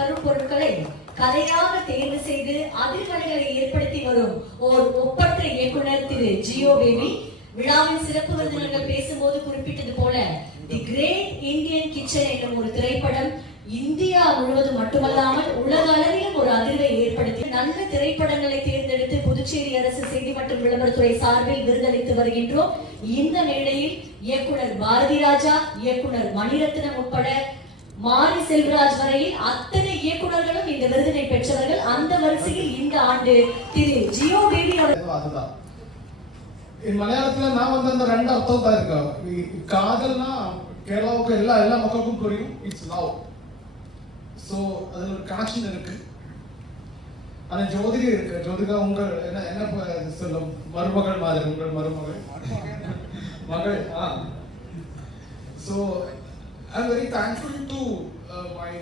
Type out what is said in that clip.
கருப்பொருட்களை கதையாக தேர்வு செய்து அதிர்வலைகளை ஏற்படுத்தி வரும் ஓர் ஒப்பற்ற இயக்குனர் திரு ஜியோ பேபி விழாவின் சிறப்பு விருந்தினர்கள் பேசும்போது குறிப்பிட்டது போல தி கிரேட் இந்தியன் கிச்சன் என்னும் ஒரு திரைப்படம் இந்தியா முழுவதும் மட்டுமல்லாமல் உலக அளவிலும் ஒரு அதிர்வை ஏற்படுத்தி நல்ல திரைப்படங்களை தேர்ந்தெடுத்து புதுச்சேரி அரசு செய்தி மற்றும் விளம்பரத்துறை சார்பில் விருதளித்து வருகின்றோம். இந்த மேடையில் இயக்குனர் பாரதி ராஜா, இயக்குனர் மணிரத்னம் உட்பட மாரி செல்வராஜ் வரையில் அத்தனை இயக்குனர்களும் இந்த விருதினை பெற்றவர்கள். அந்த வரிசையில் இந்த ஆண்டு திரு ஜியோ பேபி அதுதான் மலையாளத்துல நான் வந்து அந்த ரெண்டு அர்த்தம் தான் இருக்கா. காதல்னா கேரளாவுக்கு எல்லா மக்களுக்கும் புரியும். It's love. ஸோ அதில் ஒரு கனெக்ஷன் இருக்கு. ஆனால் ஜோதிகா இருக்கு. ஜோதிகா உங்கள் என்ன சொல்லும் மருமகள் மாதிரி, உங்கள் மருமகள் மகள். So I am very thankful to my